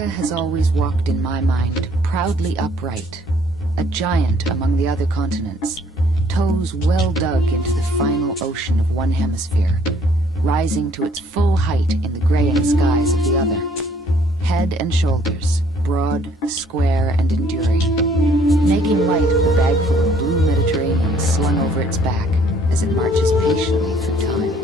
Africa has always walked in my mind proudly upright, a giant among the other continents, toes well dug into the final ocean of one hemisphere, rising to its full height in the graying skies of the other. Head and shoulders, broad, square, and enduring, making light of the bag full of blue Mediterranean slung over its back as it marches patiently through time.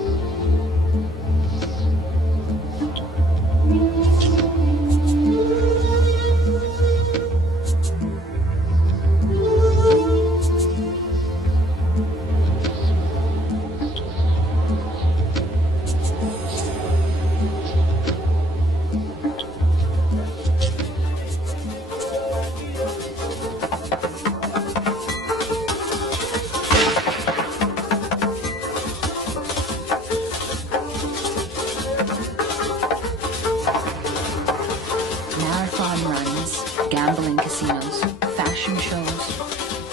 Gambling casinos, fashion shows,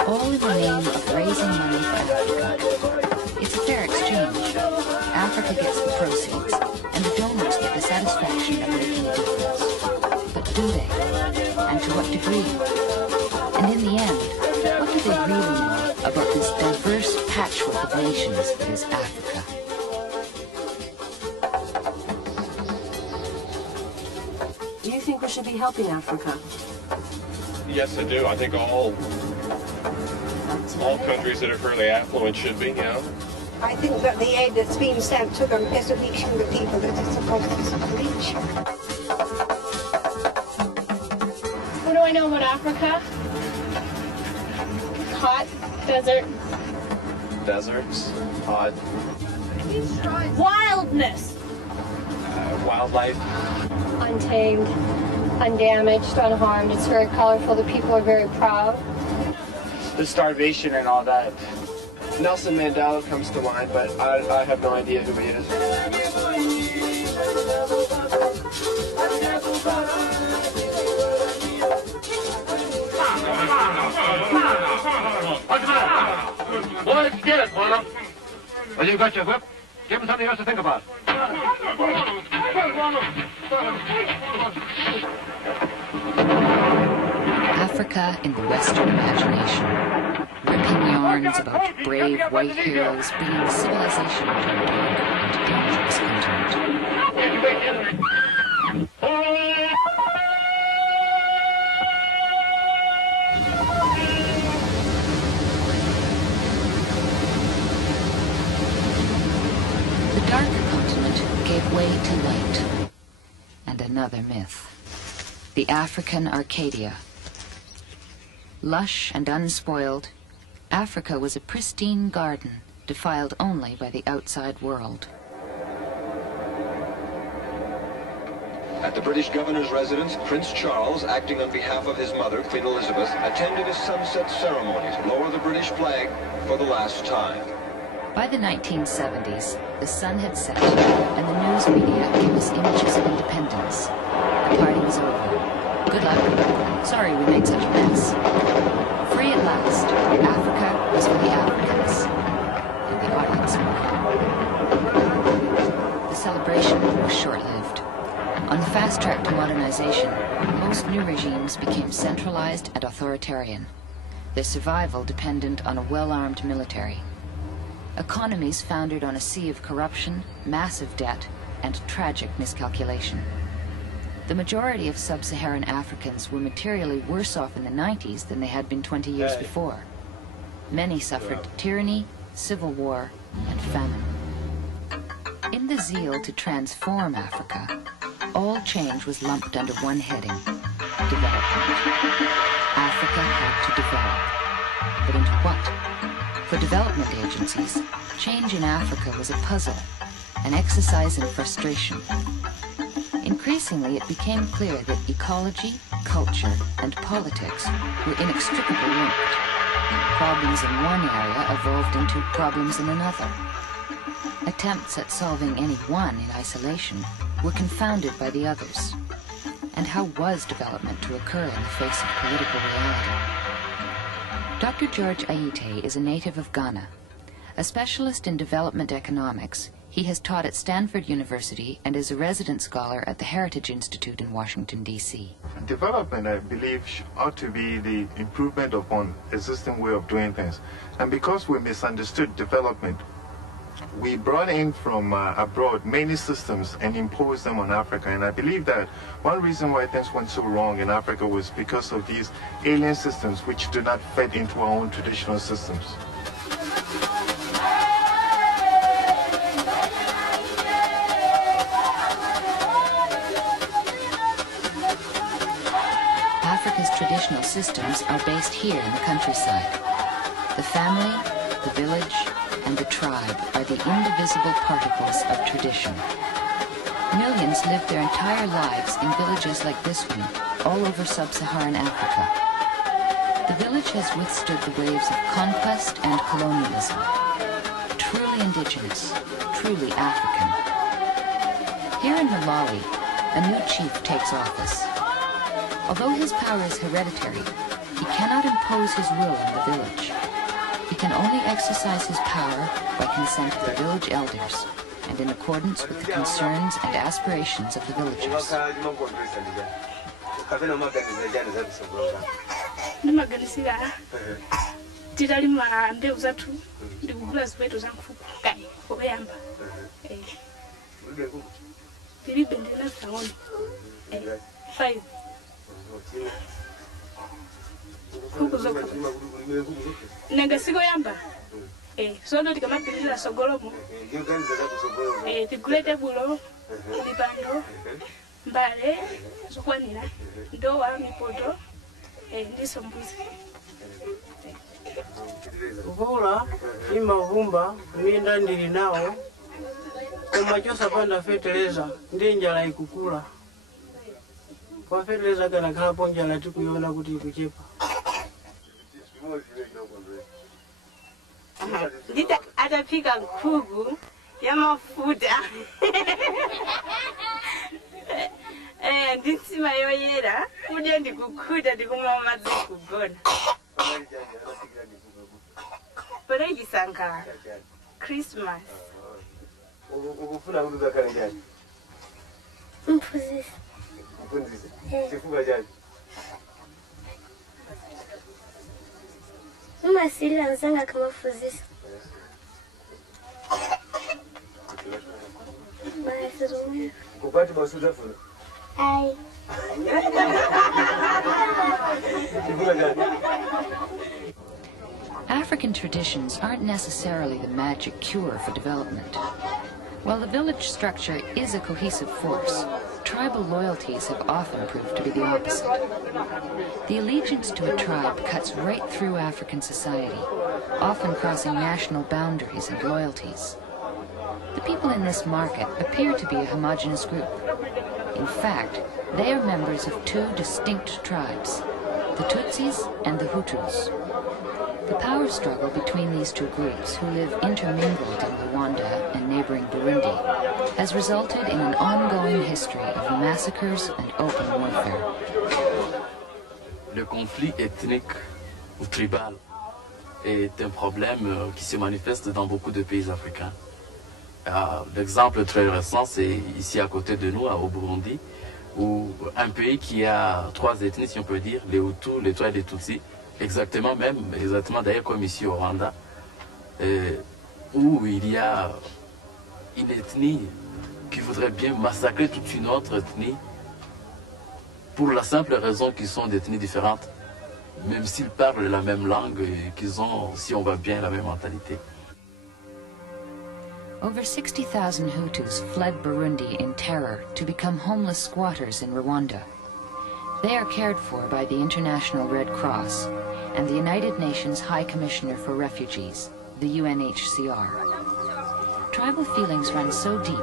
all in the name of raising money for Africa. It's a fair exchange. Africa gets the proceeds, and the donors get the satisfaction of making a difference. But do they? And to what degree? And in the end, what do they really know about this diverse patchwork of nations that is Africa? Do you think we should be helping Africa? Yes, I do. I think all countries that are fairly affluent should be, yeah. I think that the aid that's being sent to them isn't reaching the people that it's supposed to reach. What do I know about Africa? Hot, desert. Deserts, hot. Wildness. Wildlife. Untamed, undamaged, unharmed. It's very colorful. The people are very proud. The starvation and all that. Nelson Mandela comes to mind, but I have no idea who he is. Boys, get it, Walter. Well, you've got your whip. Give him something else to think about. Africa in the Western imagination. Ripping yarns about brave white heroes bringing civilization to a dark and dangerous continent. The darker continent gave way to light. And another myth. The African Arcadia. Lush and unspoiled, Africa was a pristine garden, defiled only by the outside world. At the British governor's residence, Prince Charles, acting on behalf of his mother, Queen Elizabeth, attended a sunset ceremony to lower the British flag for the last time. By the 1970s, the sun had set, and the news media gave us images of independence. The party was over. Good luck. Sorry we made such a mess. Free at last, Africa was for the Africans. And the audience won. The celebration was short-lived. On the fast track to modernization, most new regimes became centralized and authoritarian, their survival dependent on a well-armed military. Economies foundered on a sea of corruption, massive debt, and tragic miscalculation. The majority of sub-Saharan Africans were materially worse off in the 90s than they had been 20 years before. Many suffered tyranny, civil war, and famine. In the zeal to transform Africa, all change was lumped under one heading: development. Africa had to develop. But into what? For development agencies, change in Africa was a puzzle, an exercise in frustration. Increasingly, it became clear that ecology, culture, and politics were inextricably linked. Problems in one area evolved into problems in another. Attempts at solving any one in isolation were confounded by the others. And how was development to occur in the face of political reality? Dr. George Aite is a native of Ghana. A specialist in development economics, He has taught at Stanford University and is a resident scholar at the Heritage Institute in Washington, D.C. Development, I believe, ought to be the improvement upon existing way of doing things. And because we misunderstood development, we brought in from abroad many systems and imposed them on Africa. And I believe that one reason why things went so wrong in Africa was because of these alien systems which do not fit into our own traditional systems. Africa's traditional systems are based here in the countryside. The family, the village, and the tribe are the indivisible particles of tradition. Millions live their entire lives in villages like this one, all over sub-Saharan Africa. The village has withstood the waves of conquest and colonialism. Truly indigenous, truly African. Here in Malawi, a new chief takes office. Although his power is hereditary, he cannot impose his will on the village. He can only exercise his power by consent of the village elders and in accordance with the concerns and aspirations of the villagers. Negasigo yamba. So no tika mapilila sogolomo. Tikulete bulo, libando, mbale, zokwanira, ndowa, mipoto, ndiso mbuzi. Kukula, ima vumba, minda ndili nao, kumachosa panda feteleza, ndi njala ikukula. Kwa feteleza kana kalapo njala tikuyona kuti ikuchepa. Ndita atapika nkugu ya mafuta. Nditsima yoyera, kudya ndikukuta ndikumwa madzi kugona. Pareki sanka Christmas. Ukufuna kuduza kale njani? Mphunzisi. Mphunzisi. Sifuga njani? Umasila nzanga kama mphunzisi. Basi kupati basuza funa. Ai. Sifuga njani? African traditions aren't necessarily the magic cure for development. While the village structure is a cohesive force, tribal loyalties have often proved to be the opposite. The allegiance to a tribe cuts right through African society, often crossing national boundaries and loyalties. The people in this market appear to be a homogeneous group. In fact, they are members of two distinct tribes, the Tutsis and the Hutus. The power struggle between these two groups, who live intermingled in Rwanda and neighboring Burundi, has resulted in an ongoing history of massacres and open warfare. Le conflit ethnique ou tribal est un problème qui se manifeste dans beaucoup de pays africains. L'exemple très récent, c'est ici à côté de nous, au Burundi, où un pays qui a trois ethnies, si on peut dire, les Hutus, les Tutsis et les Tutsis, exactement d'ailleurs comme ici au Rwanda, où il y a une ethnie qui voudrait bien massacrer toute une autre ethnie pour la simple raison qu'ils sont d'ethnies différentes, même s'ils parlent la même langue et qu'ils ont, si on va bien, la même mentalité. Over 60,000 Hutus fled Burundi in terror to become homeless squatters in Rwanda. They are cared for by the International Red Cross and the United Nations High Commissioner for Refugees, the UNHCR. Tribal feelings run so deep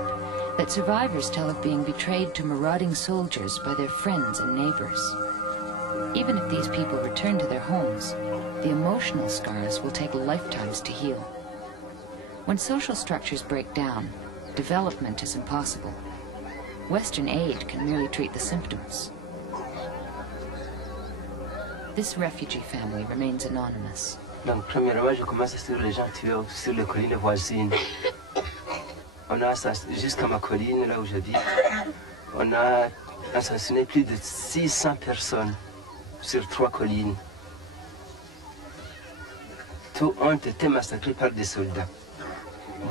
that survivors tell of being betrayed to marauding soldiers by their friends and neighbors. Even if these people return to their homes, the emotional scars will take lifetimes to heal. When social structures break down, development is impossible. Western aid can merely treat the symptoms. This refugee family remains anonymous. Donc, premièrement, je commence sur les gens tués sur les collines voisines. On a jusqu'à ma colline, là où j'habite, on a assassiné plus de 600 personnes sur 3 collines. Tous ont été massacrés par des soldats.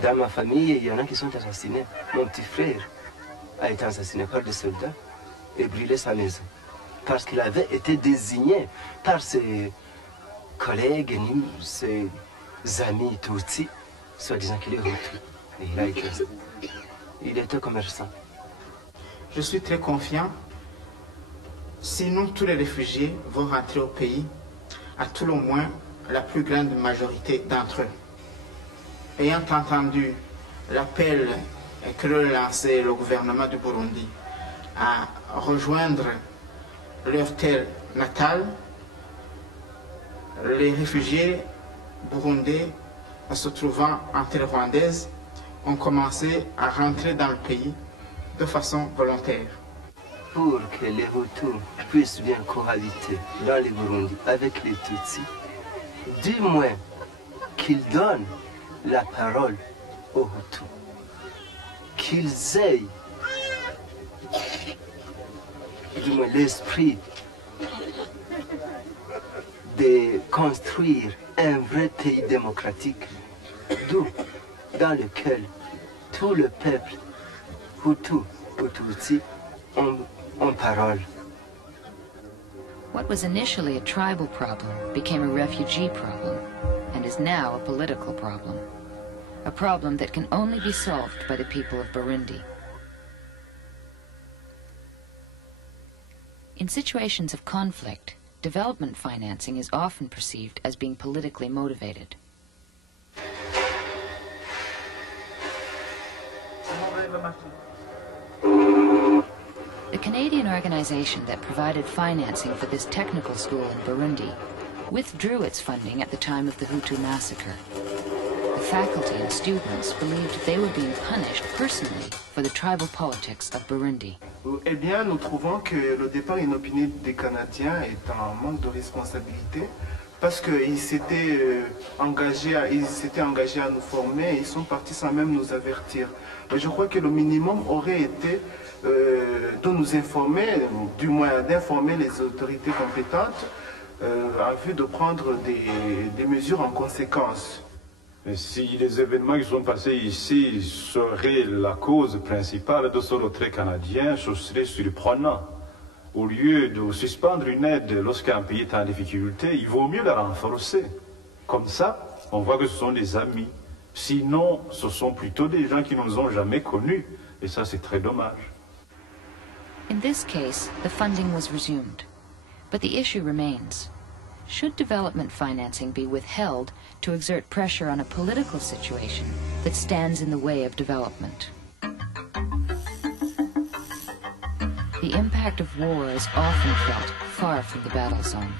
Dans ma famille, il y en a qui sont assassinés. Mon petit frère a été assassiné par des soldats et brûlé sa maison. Parce qu'il avait été désigné par ses collègues, ses amis Tutsis, soi-disant qu'il est Hutu. Et il était commerçant. Je suis très confiant. Sinon, tous les réfugiés vont rentrer au pays, à tout le moins la plus grande majorité d'entre eux. Ayant entendu l'appel que lançait le gouvernement du Burundi à rejoindre leur terre natale, les réfugiés burundais se trouvant en terre rwandaise ont commencé à rentrer dans le pays de façon volontaire. Pour que les Hutus puissent bien cohabiter dans le Burundi avec les Tutsis, du moins qu'ils donnent la parole aux Hutus, qu'ils aient du moins l'esprit de construire un vrai pays démocratique, dans lequel tout le peuple Hutu ou Tutsi ont parole. What was initially a tribal problem became a refugee problem and is now a political problem. A problem that can only be solved by the people of Burundi. In situations of conflict, development financing is often perceived as being politically motivated. The Canadian organization that provided financing for this technical school in Burundi withdrew its funding at the time of the Hutu massacre. The faculty and students believed they were being punished personally for the tribal politics of Burundi. Eh bien, nous trouvons que le départ inopiné des Canadiens est un manque de responsabilité parce qu'ils s'étaient engagés à nous former et ils sont partis sans même nous avertir. Mais je crois que le minimum aurait été de nous informer, du moins d'informer les autorités compétentes en vue de prendre des mesures en conséquence. Et si les événements qui sont passés ici seraient la cause principale de ce retrait canadien, ce serait surprenant. Au lieu de suspendre une aide lorsqu'un pays est en difficulté, il vaut mieux la renforcer. Comme ça, on voit que ce sont des amis. Sinon, ce sont plutôt des gens qui ne nous ont jamais connus. Et ça, c'est très dommage. In this case, the funding was resumed. But the issue remains. Should development financing be withheld to exert pressure on a political situation that stands in the way of development? The impact of war is often felt far from the battle zone.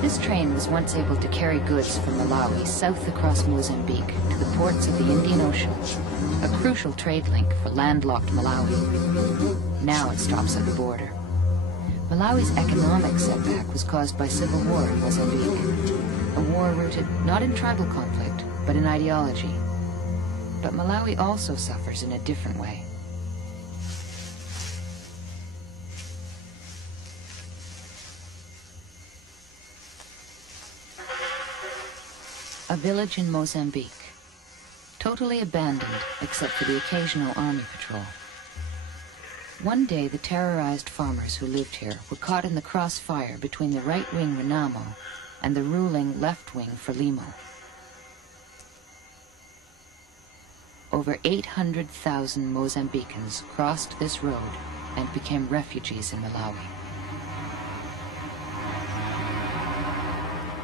This train was once able to carry goods from Malawi south across Mozambique to the ports of the Indian Ocean, a crucial trade link for landlocked Malawi. Now it stops at the border. Malawi's economic setback was caused by civil war in Mozambique, a war rooted not in tribal conflict, but in ideology. But Malawi also suffers in a different way. A village in Mozambique, totally abandoned except for the occasional army patrol. One day, the terrorized farmers who lived here were caught in the crossfire between the right-wing Renamo and the ruling left-wing Frelimo. Over 800,000 Mozambicans crossed this road and became refugees in Malawi.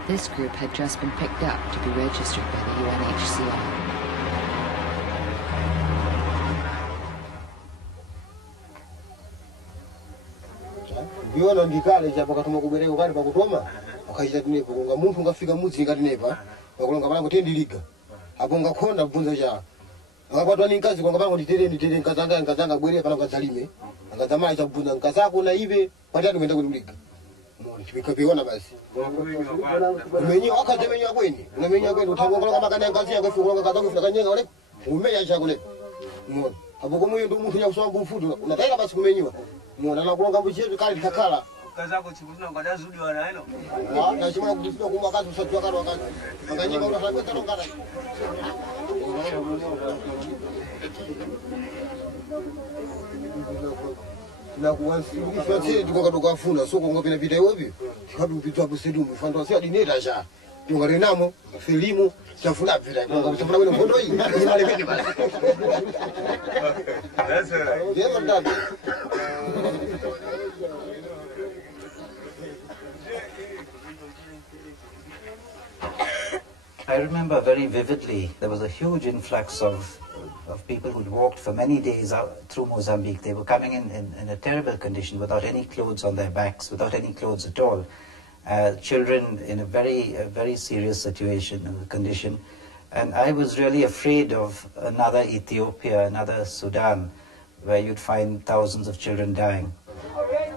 This group had just been picked up to be registered by the UNHCR. Biona ndikale chapa katuma kubereka kali pakutoma akaita tinepo kunga munthu ngafika mudzi ngati nepa pakulonga pala kuti ndiliga apo ngakhonda kubvunza cha Akapatwa ni kazi kwa sababu nditere nkazanga bwere pana kazalime. Akazama cha kupunza nkazako na ibe patatu kwenda kulika. Nikapiona basi. Umenyo akatemenya kweni. Unamenya kweni utangokola kama kana kazi yako fuko kaza kufika nyenga wale. Umeya chakule. Muona. Hapo kama ndio mtu yakusoma mfuto unataka basi kumenywa. Muona na kulonga mchezo kali takala. Kazako chikutuna kwa dazudi wana hilo. Na chima kutusikia kumwa kazi usatwa kana wakati. Makanyenga unafanya tano kana. Na kuwasilisha sisi tukatoka funa soko ngopena vita yobi tukapita busedu mfando sio dineta sha tungarenamo filimu chafuna vita kwa chafuna wale mbondo hii inalekeni basi that's right yeah man I remember very vividly there was a huge influx of people who'd walked for many days out through Mozambique. They were coming in a terrible condition without any clothes on their backs, without any clothes at all. Children in a very serious condition. And I was really afraid of another Ethiopia, another Sudan, where you'd find thousands of children dying.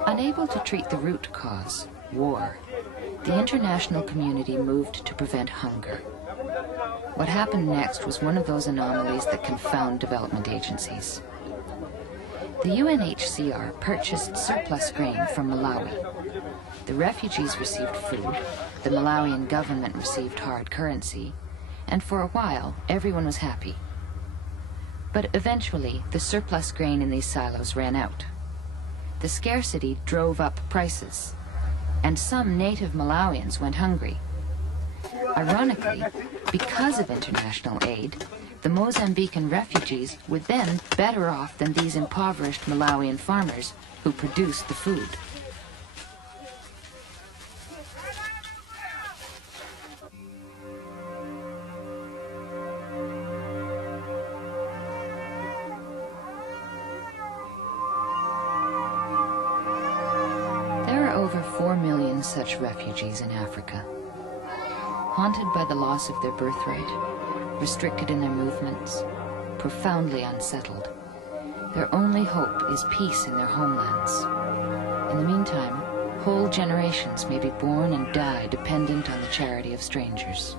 Unable to treat the root cause, war, the international community moved to prevent hunger. What happened next was one of those anomalies that confound development agencies. The UNHCR purchased surplus grain from Malawi. The refugees received food, the Malawian government received hard currency, and for a while everyone was happy. But eventually the surplus grain in these silos ran out. The scarcity drove up prices, and some native Malawians went hungry. Ironically, because of international aid, the Mozambican refugees were then better off than these impoverished Malawian farmers who produced the food. There are over 4 million such refugees in Africa. Haunted by the loss of their birthright, restricted in their movements, profoundly unsettled, their only hope is peace in their homelands. In the meantime, whole generations may be born and die dependent on the charity of strangers.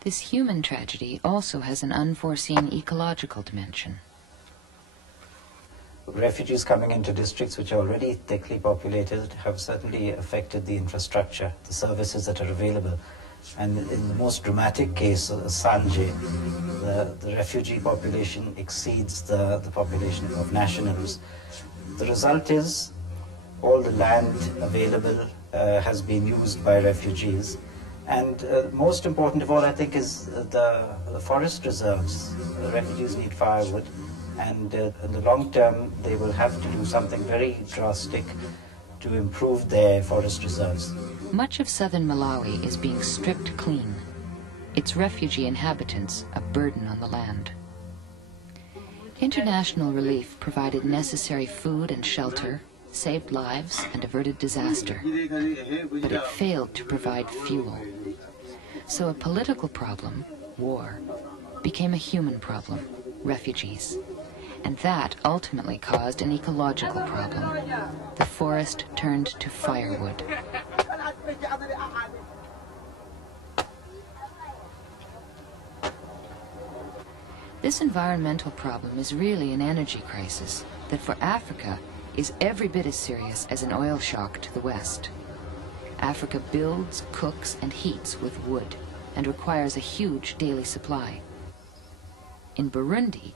This human tragedy also has an unforeseen ecological dimension. Refugees coming into districts which are already thickly populated have certainly affected the infrastructure, the services that are available. And in the most dramatic case, Sanje, the refugee population exceeds the population of nationals. The result is all the land available has been used by refugees. And most important of all, I think, is the forest reserves. The refugees need firewood. And in the long term, they will have to do something very drastic to improve their forest reserves. Much of southern Malawi is being stripped clean, its refugee inhabitants a burden on the land. International relief provided necessary food and shelter, saved lives, and averted disaster. But it failed to provide fuel. So a political problem, war, became a human problem, refugees. And that ultimately caused an ecological problem. The forest turned to firewood. This environmental problem is really an energy crisis that for Africa is every bit as serious as an oil shock to the West. Africa builds, cooks, and heats with wood and requires a huge daily supply. In Burundi,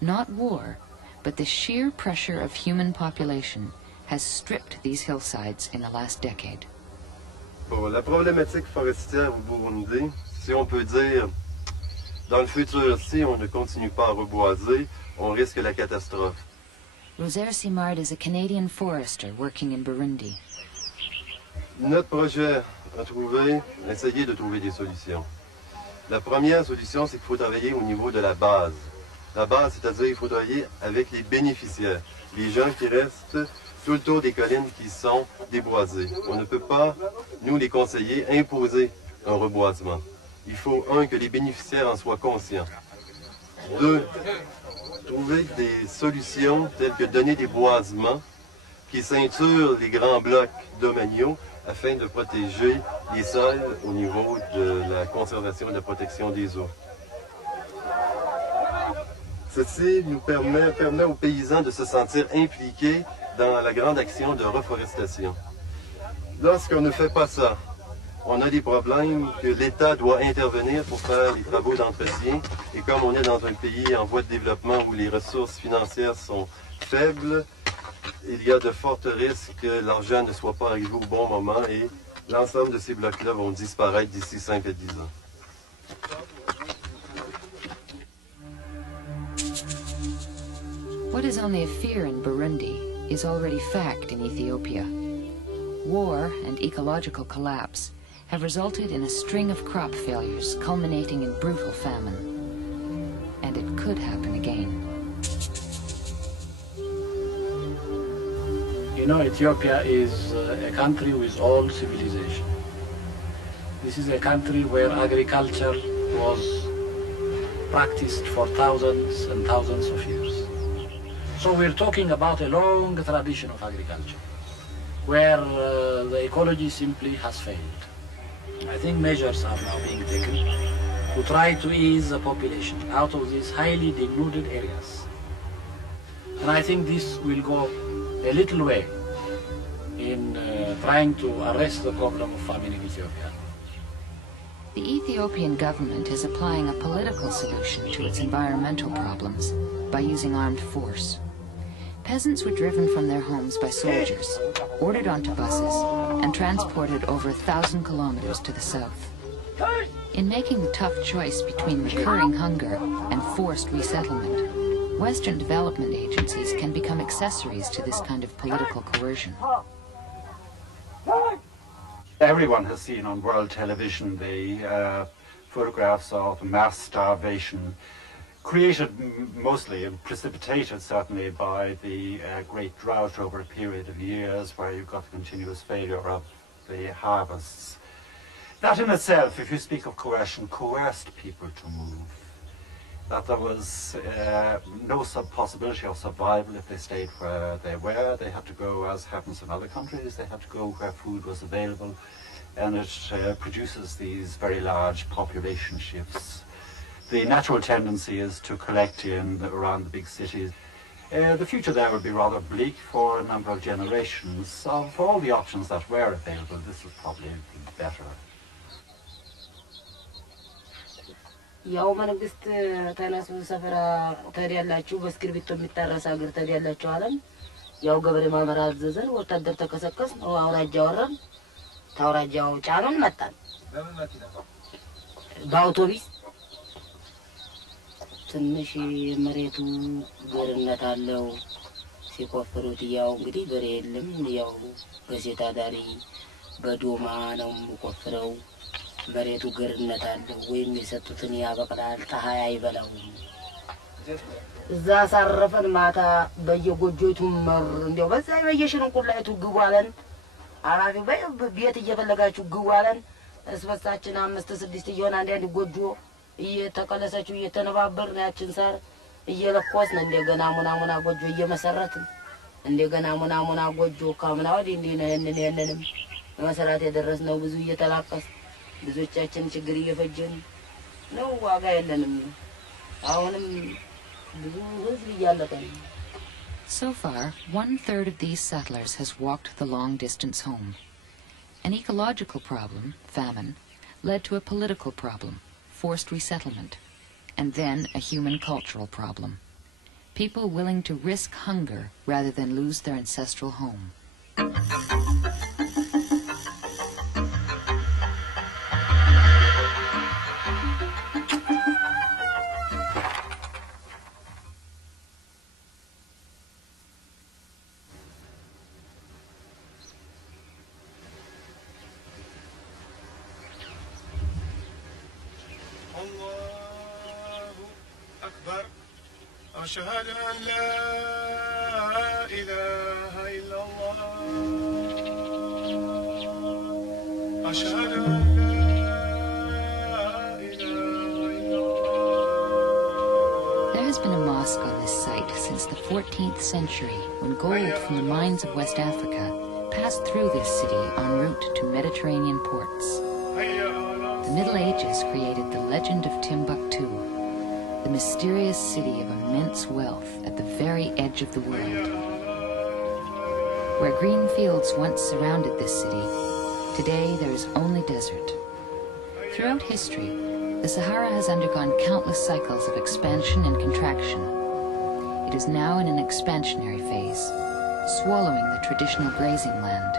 not war, but the sheer pressure of human population has stripped these hillsides in the last decade. Bon, la problématique forestière au Burundi, si on peut dire, dans le futur, si on ne continue pas à reboiser, on risque la catastrophe. Rosaire Simard is a Canadian forester working in Burundi. Notre projet a essayé de trouver des solutions. La première solution, c'est qu'il faut travailler au niveau de la base. La base, c'est-à-dire qu'il faut travailler avec les bénéficiaires. Les gens qui restent tout le tour des collines qui sont déboisées. On ne peut pas, nous les conseillers, imposer un reboisement. Il faut, un, que les bénéficiaires en soient conscients. Deux, trouver des solutions telles que donner des boisements qui ceinturent les grands blocs domaniaux afin de protéger les sols au niveau de la conservation et de la protection des eaux. Ceci nous permet aux paysans de se sentir impliqués dans la grande action de reforestation. Lorsqu'on ne fait pas ça, on a des problèmes que l'État doit intervenir pour faire les travaux d'entretien. Et comme on est dans un pays en voie de développement où les ressources financières sont faibles, il y a de forts risques que l'argent ne soit pas arrivé au bon moment et l'ensemble de ces blocs-là vont disparaître d'ici 5 à 10 ans. What is only a fear in Burundi is already fact in Ethiopia. War and ecological collapse have resulted in a string of crop failures culminating in brutal famine. And it could happen again. You know, Ethiopia is a country with old civilization. This is a country where agriculture was practiced for thousands and thousands of years. So we're talking about a long tradition of agriculture, where the ecology simply has failed. I think measures are now being taken to try to ease the population out of these highly denuded areas. And I think this will go a little way in trying to arrest the problem of famine in Ethiopia. The Ethiopian government is applying a political solution to its environmental problems by using armed force. Peasants were driven from their homes by soldiers, ordered onto buses, and transported over 1,000 kilometers to the south. In making the tough choice between recurring hunger and forced resettlement, Western development agencies can become accessories to this kind of political coercion. Everyone has seen on world television the photographs of mass starvation, created mostly and precipitated certainly by the great drought over a period of years where you've got the continuous failure of the harvests. That in itself, if you speak of coercion, coerced people to move. That there was no possibility of survival if they stayed where they were. They had to go, as happens in other countries, they had to go where food was available, and it produces these very large population shifts. The natural tendency is to collect in around the big cities. The future there would be rather bleak for a number of generations. Of all the options that were available, this was probably better. ያው መንግስት ተነሱ ሰፈራ ታዲያላችሁ በስክሪፕቶ የሚታረስ ሀገር ታዲያላችሁ አለን። ያው ገበሬ ማህበር አዘዘን፣ ወታደር ተከሰከስ ነው አውራጃ ወረን፣ ታውራጃው ጫኑን መጣን በአውቶቢስ። ትንሽ መሬቱ ገርነት አለው ሲቆፍሩት፣ ያው እንግዲህ በሬ የለም፣ ያው በሴት አዳሪ በዶማ ነው የሚቆፍረው። መሬቱ ገርነት አለው ወይም የሰጡትን ያበቅላል፣ ፀሐይ አይበላው። እዛ ሳረፈን ማታ በየጎጆቱ መር እንደው በዛ በየሽንቁላይቱ ግቡ አለን። አራፊው ቤት እየፈለጋችሁ ግቡ አለን። እስበሳችን 5-6 እየሆነ አንድ ጎጆ እየተቀለሰችው እየተነባበርን ያችን ሳር እየለኮስን እንደገና ሙናሙና ጎጆ እየመሰረትን እንደገና ሙናሙና ጎጆ ካምና ወዲህ እንዲህ ነው ይሄንንም መሰራት የደረስነው። ብዙ እየተላቀስ ብዙዎቻችን ችግር እየፈጀን ነው። ዋጋ የለንም። አሁንም ብዙ ህዝብ እያለቀ ነው። So far, 1/3 of these settlers has walked the long distance home. An ecological problem, famine, led to a political problem, forced resettlement, and then a human cultural problem. People willing to risk hunger rather than lose their ancestral home. أشهد أن لا إله إلا الله أشهد أن There has been a mosque on this site since the 14th century, when gold from the mines of West Africa passed through this city en route to Mediterranean ports. The Middle Ages created the legend of Timbuktu, the mysterious city of immense wealth at the very edge of the world. Where green fields once surrounded this city, today there is only desert. Throughout history, the Sahara has undergone countless cycles of expansion and contraction. It is now in an expansionary phase, swallowing the traditional grazing land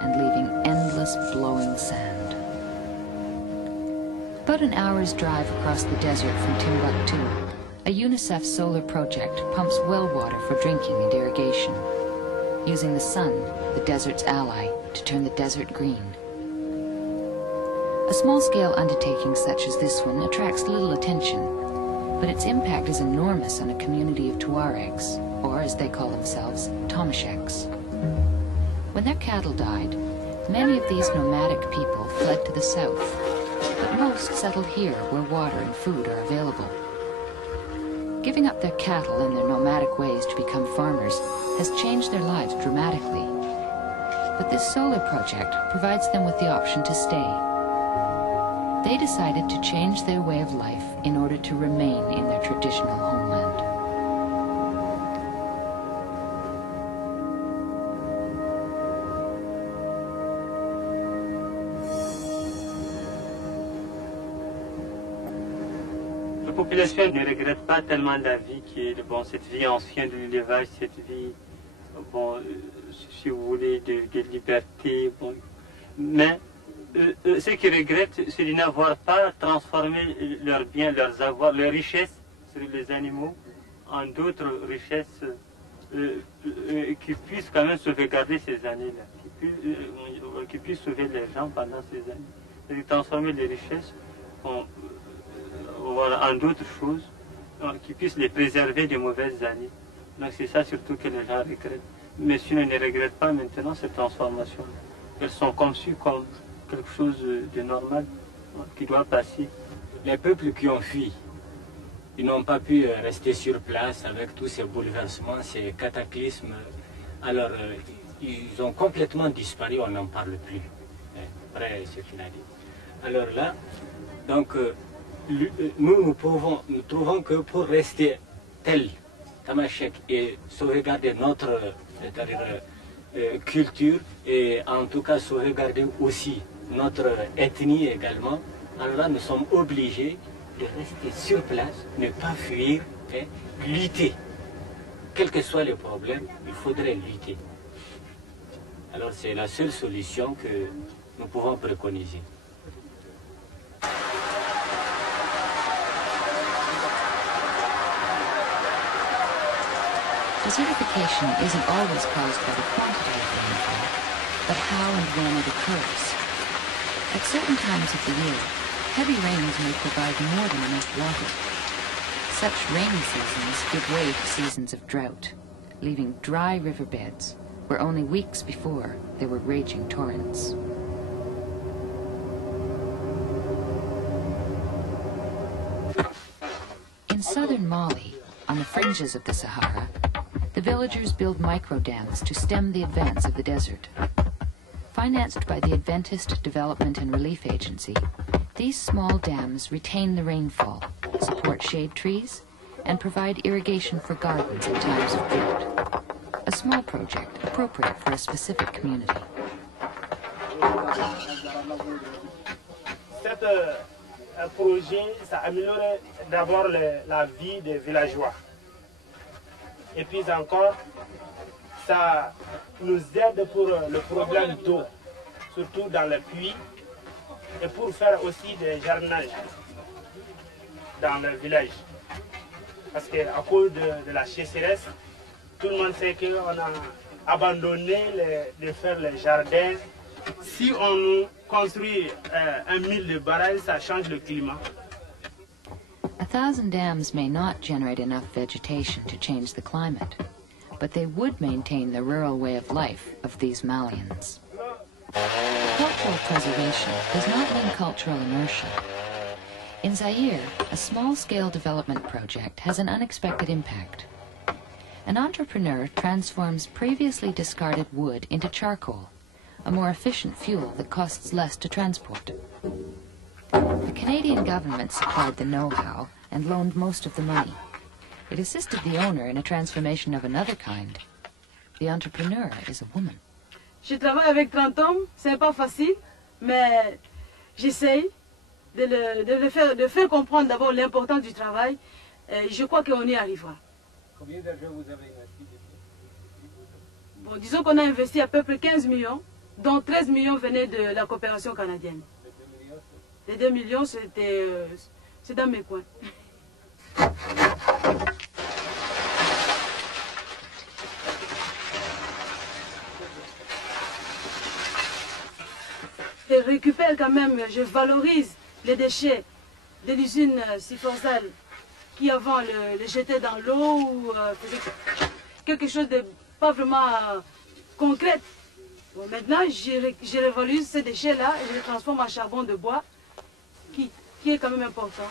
and leaving endless blowing sand. About an hour's drive across the desert from Timbuktu, a UNICEF solar project pumps well water for drinking and irrigation, using the sun, the desert's ally, to turn the desert green. A small-scale undertaking such as this one attracts little attention, but its impact is enormous on a community of Tuaregs, or as they call themselves, Tomasheks. When their cattle died, many of these nomadic people fled to the south, but most settled here where water and food are available. Giving up their cattle and their nomadic ways to become farmers has changed their lives dramatically. But this solar project provides them with the option to stay. They decided to change their way of life in order to remain in their traditional homeland. La population ne regrette pas tellement la vie qui est, bon, cette vie ancienne de l'élevage, cette vie, bon, si vous voulez, de liberté, bon, mais ce qu'ils regrettent, c'est de n'avoir pas transformé leurs biens, leurs avoirs, leurs richesses sur les animaux en d'autres richesses qui puissent quand même sauvegarder ces années-là, qui puissent sauver les gens pendant ces années. Et de transformer les richesses en d'autres choses qui puissent les préserver des mauvaises années. Donc c'est ça surtout que les gens regrettent. Mais sinon, ils ne regrettent pas maintenant cette transformation. Elles sont conçues comme quelque chose de normal qui doit passer. Les peuples qui ont fui, ils n'ont pas pu rester sur place avec tous ces bouleversements, ces cataclysmes. Alors, ils ont complètement disparu, on n'en parle plus. Après ce qu'il a dit. Alors là, donc, nous trouvons que pour rester tel Tamashek et sauvegarder notre culture et en tout cas sauvegarder aussi notre ethnie également, alors là nous sommes obligés de rester sur place, ne pas fuir, et lutter. Quels que soient les problèmes, il faudrait lutter. Alors c'est la seule solution que nous pouvons préconiser. Desertification isn't always caused by the quantity of rainfall, but how and when it occurs. At certain times of the year, heavy rains may provide more than enough water. Such rainy seasons give way to seasons of drought, leaving dry riverbeds where only weeks before there were raging torrents. In southern Mali, on the fringes of the Sahara, the villagers build micro-dams to stem the advance of the desert. Financed by the Adventist Development and Relief Agency, these small dams retain the rainfall, support shade trees, and provide irrigation for gardens in times of drought. A small project appropriate for a specific community. Cet projet, ça améliore d'abord la vie des villageois. Et puis encore, ça nous aide pour le problème d'eau, surtout dans les puits, et pour faire aussi des jardinages dans le village. Parce qu'à cause de la sécheresse, tout le monde sait qu'on a abandonné de faire les jardins. Si on construit un mille de barrages, ça change le climat. A 1,000 dams may not generate enough vegetation to change the climate, but they would maintain the rural way of life of these Malians. Cultural preservation does not mean cultural inertia. In Zaire, a small-scale development project has an unexpected impact. An entrepreneur transforms previously discarded wood into charcoal, a more efficient fuel that costs less to transport. The Canadian government supplied the know-how and loaned most of the money. It assisted the owner in a transformation of another kind. The entrepreneur is a woman. Je travaille avec 30 hommes, c'est pas facile, mais j'essaye de faire comprendre d'abord l'importance du travail. Et je crois qu'on y arrivera. Combien d'argent vous avez investi? Bon, disons qu'on a investi à peu près 15 millions, dont 13 millions venaient de la coopération canadienne. Les 2 millions, c'est dans mes coins. Je récupère quand même, je valorise les déchets de l'usine Siforzal qui avant le jetait dans l'eau ou faisait quelque chose de pas vraiment concret. Bon, maintenant, je révaluse ces déchets-là et je les transforme en charbon de bois qui est quand même important.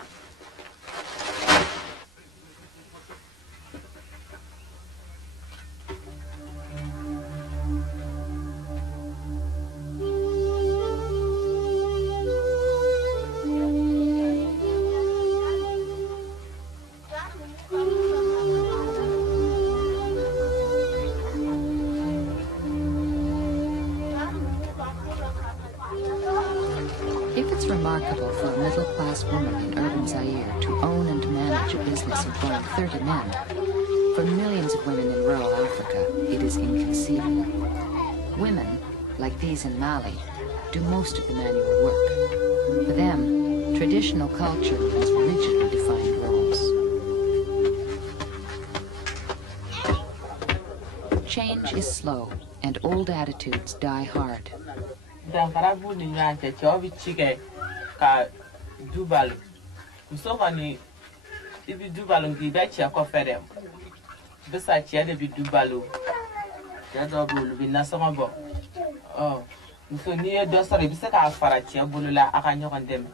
Remarkable for a middle-class woman in urban Zaire to own and manage a business employing 30 men. For millions of women in rural Africa, it is inconceivable. Women, like these in Mali, do most of the manual work. For them, traditional culture has rigidly defined roles. Change is slow, and old attitudes die hard. Ka dubalo msokani ibi dubalo ngiba chia ko fedem bisa chia de bi dubalo ya do bulu bi nasama bo oh so ni do sare bisa ka fara chia bulu la aka nyokon dem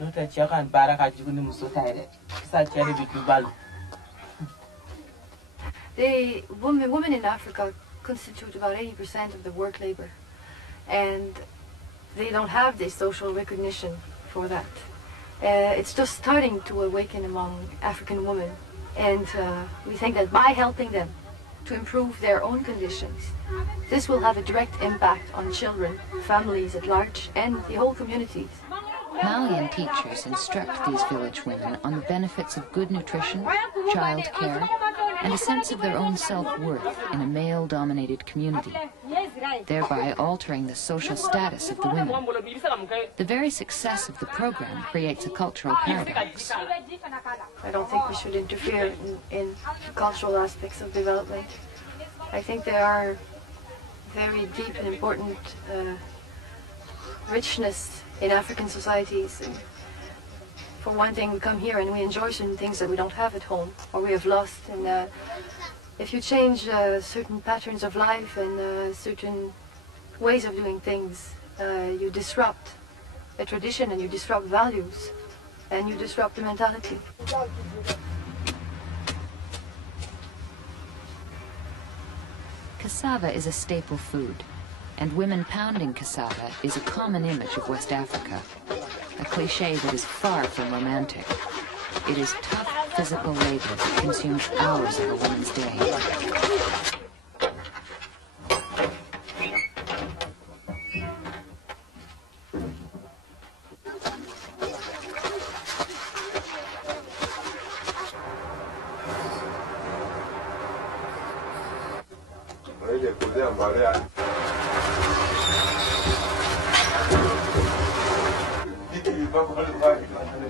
no ta chia kan baraka jiguni muso tayre bisa chia de bi dubalo. The women in Africa constitute about 80% of the work labor, and they don't have this social recognition for that. It's just starting to awaken among African women, and we think that by helping them to improve their own conditions, this will have a direct impact on children, families at large, and the whole communities. Malian teachers instruct these village women on the benefits of good nutrition, child care, and a sense of their own self-worth in a male-dominated community, thereby altering the social status of the women. The very success of the program creates a cultural paradox. I don't think we should interfere in cultural aspects of development. I think there are very deep and important richness in African societies. And for one thing, we come here and we enjoy certain things that we don't have at home, or we have lost. And if you change certain patterns of life and certain ways of doing things, you disrupt a tradition and you disrupt values and you disrupt the mentality. Cassava is a staple food, and women pounding cassava is a common image of West Africa, a cliché that is far from romantic. It is tough physical labor that consumes hours of a woman's day.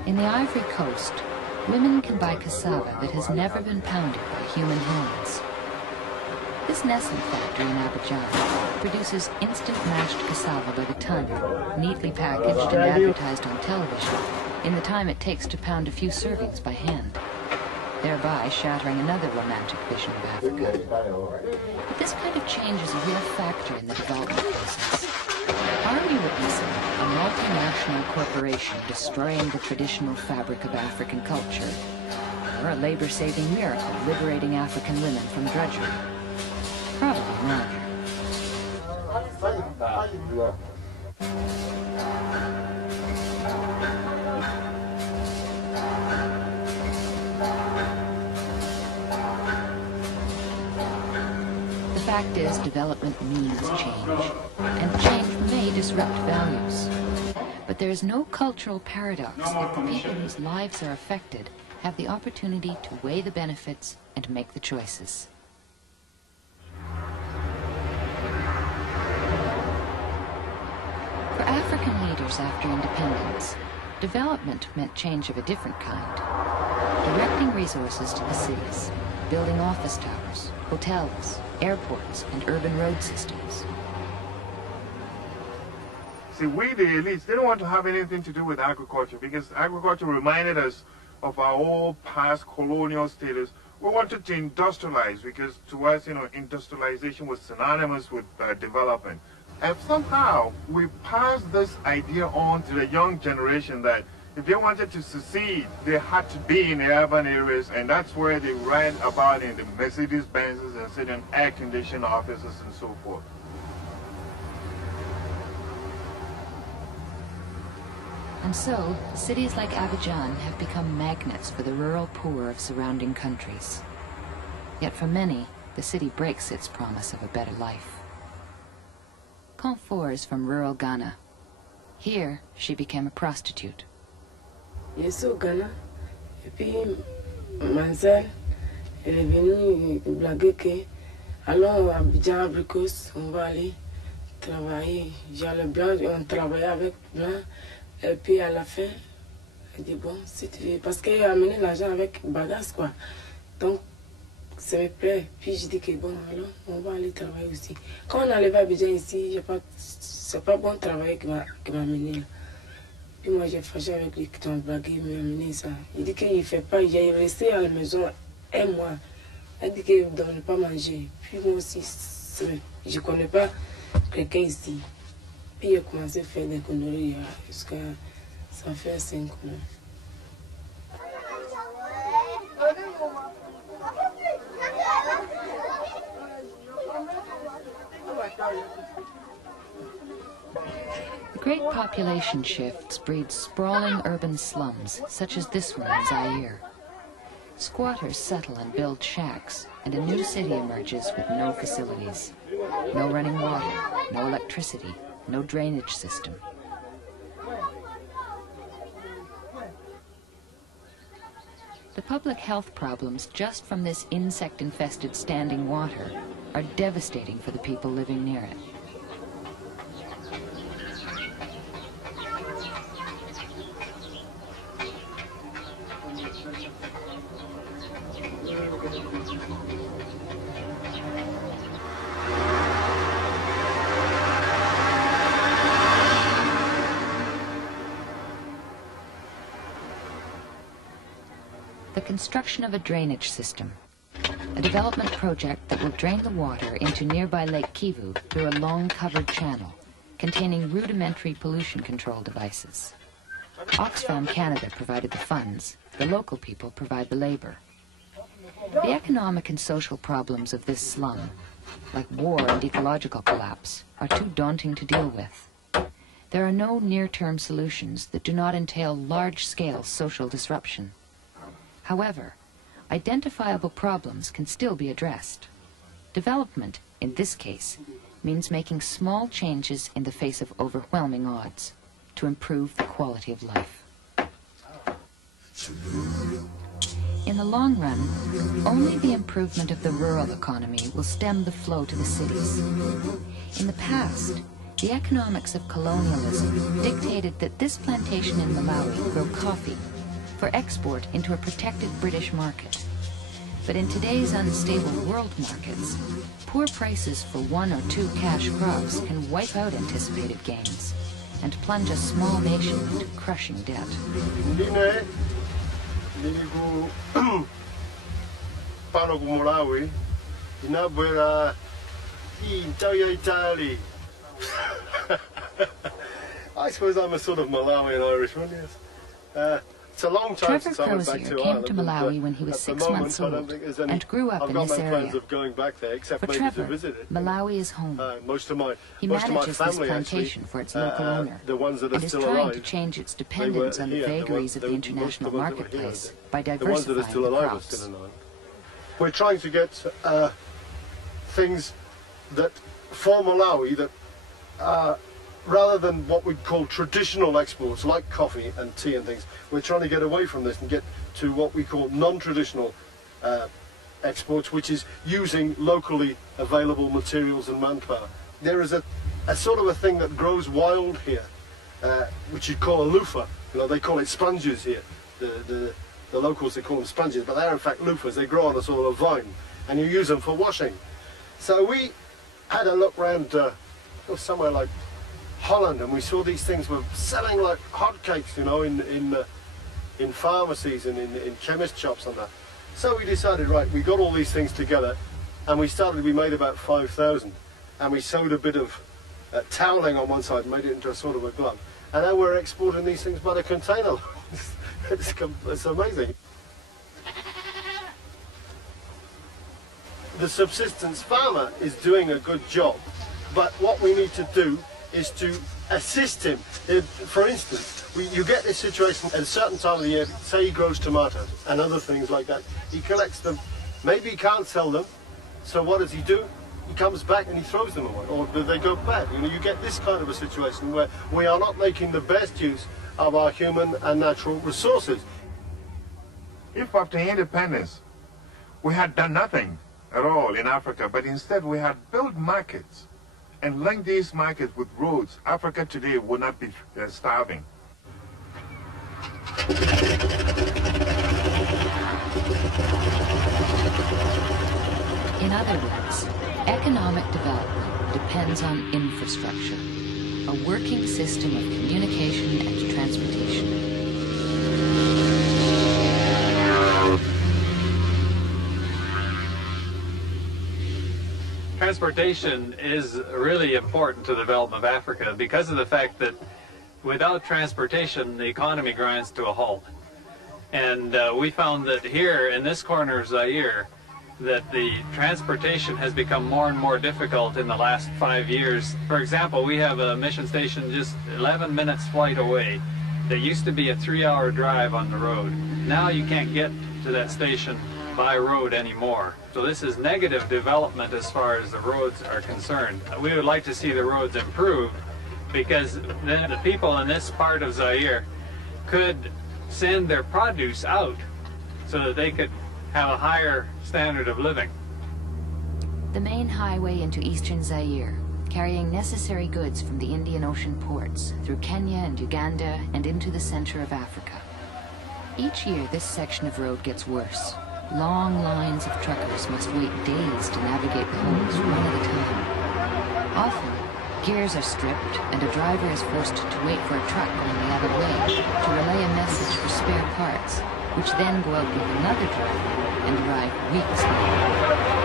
In the Ivory Coast, women can buy cassava that has never been pounded by human hands. This Nestle factory in Abidjan produces instant mashed cassava by the ton, neatly packaged and advertised on television in the time it takes to pound a few servings by hand, thereby shattering another romantic vision of Africa. But this kind of change is a real factor in the development process. Are we witnessing a multinational corporation destroying the traditional fabric of African culture, or a labor-saving miracle liberating African women from drudgery? Probably neither. The fact is, development means change, and change may disrupt values. But there is no cultural paradox if the people whose lives are affected have the opportunity to weigh the benefits and make the choices. For African leaders after independence, development meant change of a different kind. Directing resources to the cities, building office towers, hotels, airports, and urban road systems. See, we, the elites, they don't want to have anything to do with agriculture because agriculture reminded us of our old past colonial status. We wanted to industrialize because to us, industrialization was synonymous with development. And somehow we passed this idea on to the young generation that if they wanted to succeed, they had to be in the urban areas, and that's where they ride about in the Mercedes-Benzes and sit in air-conditioned offices and so forth. And so, cities like Abidjan have become magnets for the rural poor of surrounding countries. Yet for many, the city breaks its promise of a better life. Comfort is from rural Ghana. Here, she became a prostitute. Yes, au Ghana. Et puis, Manzel, elle est venue blaguer que, allons à Abidjan, Abricos, on va aller travailler. J'ai le blanc, on travaillait avec blanc. Et puis à la fin, elle dit bon, si tu veux, parce qu'elle a amené l'argent avec bagasse, quoi. Donc, ça me plaît. Puis je dis que bon, alors, on va aller travailler aussi. Quand on arrive à Abidjan ici, c'est pas bon travail qui m'a amené là. Puis moi, j'ai fâché avec lui qui t'ont blagué, il m'a amené ça. Il dit qu'il ne fait pas, il est resté à la maison un mois. Elle dit qu'il ne donne pas manger. Puis moi aussi, je ne connais pas quelqu'un ici. Puis il a commencé à faire des conneries jusqu'à ça fait 5 mois. Great population shifts breed sprawling urban slums, such as this one in Zaire. Squatters settle and build shacks, and a new city emerges with no facilities. No running water, no electricity, no drainage system. The public health problems just from this insect-infested standing water are devastating for the people living near it. The construction of a drainage system, a development project that will drain the water into nearby Lake Kivu through a long covered channel containing rudimentary pollution control devices. Oxfam Canada provided the funds, the local people provide the labor. The economic and social problems of this slum, like war and ecological collapse, are too daunting to deal with. There are no near-term solutions that do not entail large-scale social disruption. However, identifiable problems can still be addressed. Development, in this case, means making small changes in the face of overwhelming odds to improve the quality of life. In the long run, only the improvement of the rural economy will stem the flow to the cities. In the past, the economics of colonialism dictated that this plantation in Malawi grow coffee for export into a protected British market. But in today's unstable world markets, poor prices for 1 or 2 cash crops can wipe out anticipated gains. and plunge a small nation into crushing debt. I suppose I'm a sort of Malawian Irishman, yes. It's a long time since I went back to came Ireland. to Malawi when he was 6 months old and grew up in this I've got no plans area. of going back there, except For maybe Trevor, to visit it. Malawi is home. He Most of my manages this family, plantation actually, for its local owner, the ones that are and is still trying alive, to change its they dependence were on the here. vagaries of the Most international of the ones that were here, marketplace by the ones that are diversifying still the alive are crops. still alive. We're trying to get things that for Malawi that rather than what we'd call traditional exports like coffee and tea and things, we're trying to get away from this and get to what we call non-traditional exports, which is using locally available materials and manpower. There is a sort of a thing that grows wild here, which you'd call a loofah. You know, they call it sponges here. The locals, they call them sponges, but they're in fact loofahs. They grow on a sort of vine, and you use them for washing. So we had a look around somewhere like Holland, and we saw these things were selling like hotcakes, you know, in pharmacies and in chemist shops and that. So we decided, right, we got all these things together, and we made about 5,000, and we sewed a bit of toweling on one side and made it into a sort of a glove. And now we're exporting these things by the container. It's amazing. The subsistence farmer is doing a good job, but what we need to do is to assist him. For instance, you get this situation at a certain time of the year, say he grows tomatoes and other things like that. He collects them, maybe he can't sell them, so what does he do? He comes back and he throws them away, or do they go bad? You know, you get this kind of a situation where we are not making the best use of our human and natural resources. If after independence we had done nothing at all in Africa, but instead we had built markets and linked these markets with roads, Africa today would not be starving. In other words, economic development depends on infrastructure, a working system of communication and transportation. Transportation is really important to the development of Africa because of the fact that without transportation, the economy grinds to a halt. And we found that here in this corner of Zaire, that the transportation has become more and more difficult in the last 5 years. For example, we have a mission station just 11 minutes flight away. There used to be a 3-hour drive on the road. Now you can't get to that station by road anymore. So this is negative development as far as the roads are concerned. We would like to see the roads improved because then the people in this part of Zaire could send their produce out so that they could have a higher standard of living. The main highway into eastern Zaire, carrying necessary goods from the Indian Ocean ports through Kenya and Uganda and into the center of Africa. Each year this section of road gets worse. Long lines of truckers must wait days to navigate the holes one at a time. Often, gears are stripped and a driver is forced to wait for a truck going the other way to relay a message for spare parts, which then go out with another driver and arrive weeks later.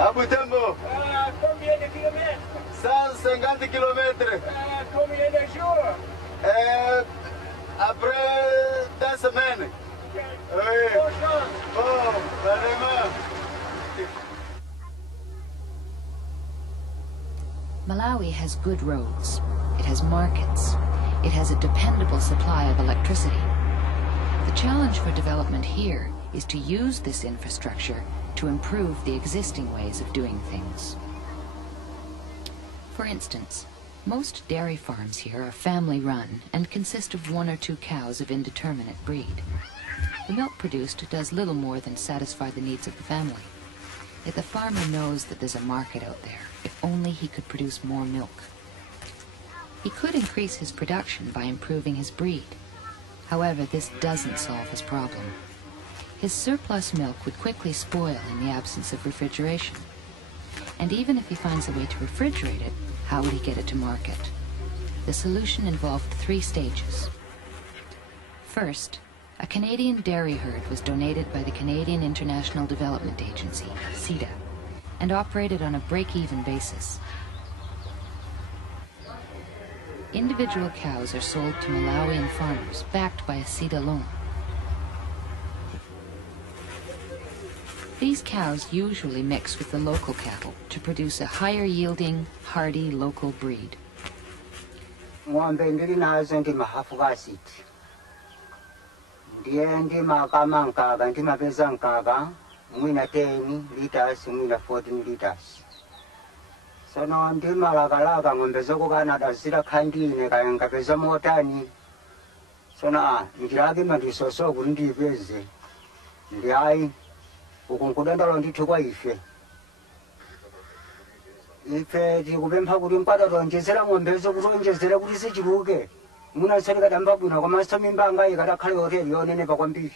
À Butembo. Combien de kilomètres? 150 kilomètres. Combien de jours? Après 2 semaines. Oui. Bon, vraiment. Malawi has good roads. It has markets. It has a dependable supply of electricity. The challenge for development here is to use this infrastructure to improve the existing ways of doing things. For instance, most dairy farms here are family-run and consist of 1 or 2 cows of indeterminate breed. The milk produced does little more than satisfy the needs of the family. Yet the farmer knows that there's a market out there, if only he could produce more milk. He could increase his production by improving his breed. However, this doesn't solve his problem. His surplus milk would quickly spoil in the absence of refrigeration. And even if he finds a way to refrigerate it, how would he get it to market? The solution involved 3 stages. First, a Canadian dairy herd was donated by the Canadian International Development Agency, CIDA, and operated on a break-even basis. Individual cows are sold to Malawian farmers, backed by a CIDA loan. These cows usually mix with the local cattle to produce a higher-yielding, hardy local breed. Ng'ombe ndili nazo ndi mahafu ga siti. Ndiye ndima kama nkaga, ndima pesa nkaga, mwina 10 liters, mwina 14 liters. Sono ndima laga ng'ombe zoko Canada zira khandine kaya ngapeza motani. Sono ndilage mandisoso kuti ndipeze. Ndi ayi ukunkudandalo ndithu kwa ife. Ife tikupempha kuti mkwadatonjezera ng'ombezo kuti onjezere kuti sichiluke. Muna sori kadamba bwino koma mimba anga ikadakhale hoteli yonenepa kwambiri.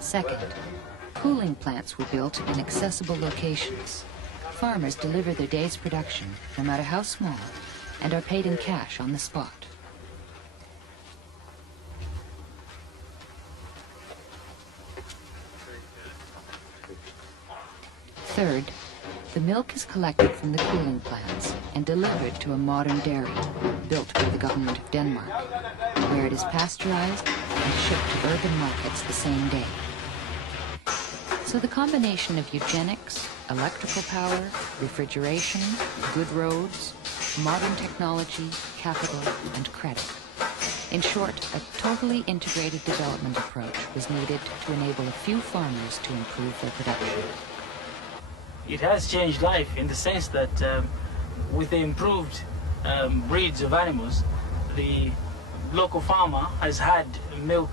Second, cooling plants were built in accessible locations. Farmers deliver their day's production, no matter how small, and are paid in cash on the spot. Third, the milk is collected from the cooling plants and delivered to a modern dairy built by the government of Denmark, where it is pasteurized and shipped to urban markets the same day. So the combination of eugenics, electrical power, refrigeration, good roads, modern technology, capital, and credit. In short, a totally integrated development approach was needed to enable a few farmers to improve their production. It has changed life in the sense that with the improved breeds of animals, the local farmer has had milk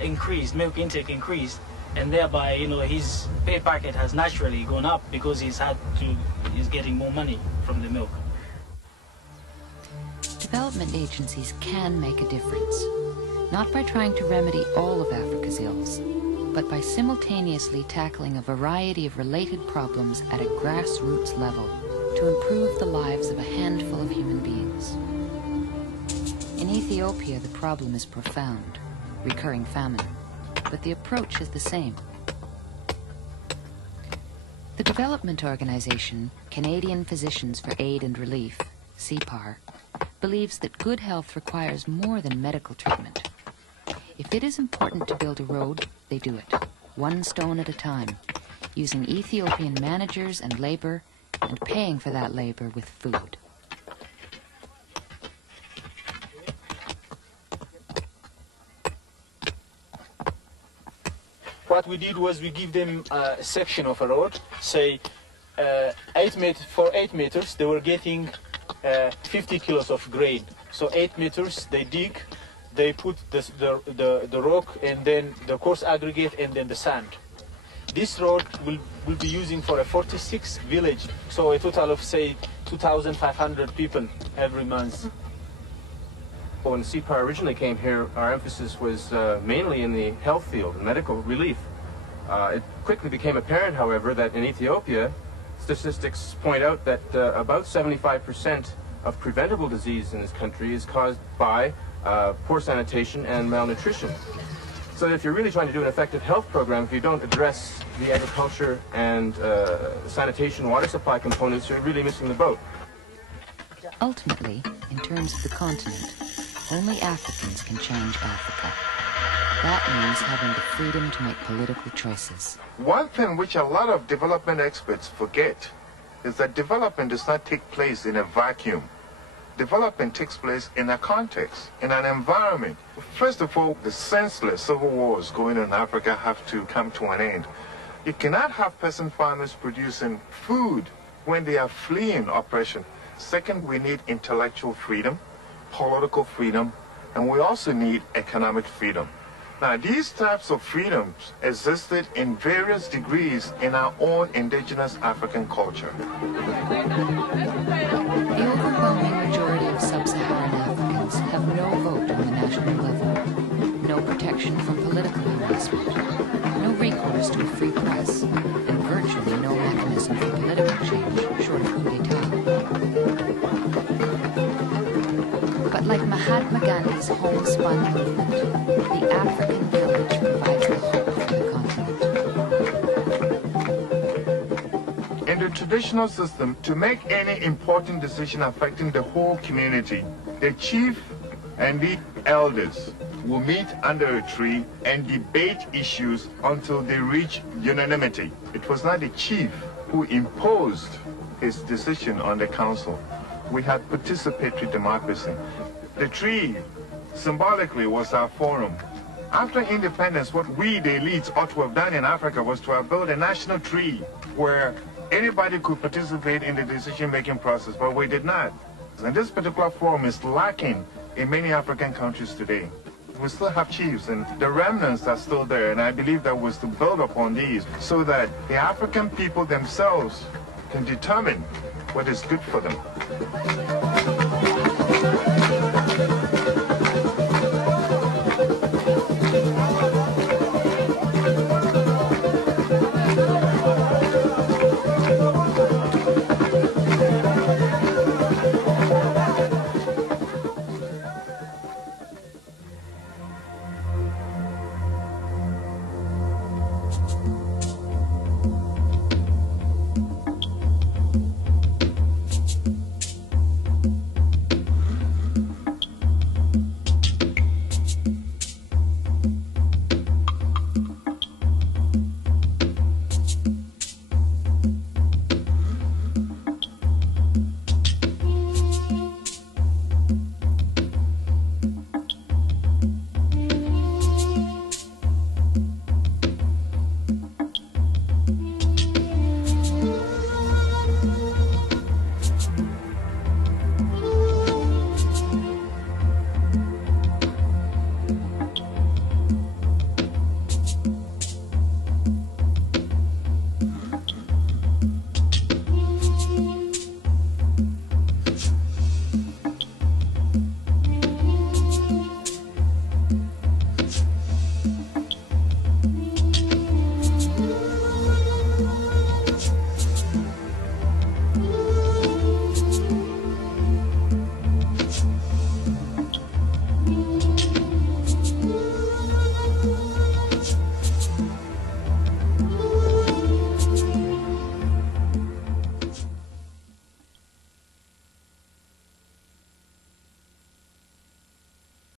intake increased, and thereby, his pay packet has naturally gone up because he's getting more money from the milk. Development agencies can make a difference, not by trying to remedy all of Africa's ills, but by simultaneously tackling a variety of related problems at a grassroots level to improve the lives of a handful of human beings. In Ethiopia, the problem is profound, recurring famine, but the approach is the same. The development organization, Canadian Physicians for Aid and Relief, CPAR, believes that good health requires more than medical treatment. If it is important to build a road, they do it, one stone at a time, using Ethiopian managers and labor, and paying for that labor with food. What we did was we give them a section of a road, say 8 meters, they were getting 50 kilos of grain. So 8 meters, they dig, they put the rock and then the coarse aggregate and then the sand. This road will be using for a 46 village, so a total of say 2,500 people every month. When CPAR originally came here, our emphasis was mainly in the health field, medical relief. It quickly became apparent, however, that in Ethiopia, statistics point out that about 75% of preventable disease in this country is caused by poor sanitation and malnutrition. So if you're really trying to do an effective health program, if you don't address the agriculture and sanitation water supply components, you're really missing the boat. Ultimately, in terms of the continent, only Africans can change Africa. That means having the freedom to make political choices. One thing which a lot of development experts forget is that development does not take place in a vacuum. Development takes place in a context, in an environment. First of all, the senseless civil wars going on in Africa have to come to an end. You cannot have peasant farmers producing food when they are fleeing oppression. Second, we need intellectual freedom, political freedom, and we also need economic freedom. Now, these types of freedoms existed in various degrees in our own indigenous African culture. The overwhelming majority of sub-Saharan Africans have no vote on the national level, no protection from political harassment, no recourse to a free press, and virtually no mechanism for political change short of coup d'etat. But like Mahatma Gandhi's homespun movement, the African village provides the hope for the continent. In the traditional system, to make any important decision affecting the whole community, the chief and the elders will meet under a tree and debate issues until they reach unanimity. It was not the chief who imposed his decision on the council. We had participatory democracy. The tree, symbolically, was our forum. After independence, what we, the elites, ought to have done in Africa was to have built a national tree where anybody could participate in the decision-making process, but we did not. And this particular forum is lacking in many African countries today. We still have chiefs, and the remnants are still there, and I believe that was to build upon these so that the African people themselves can determine what is good for them.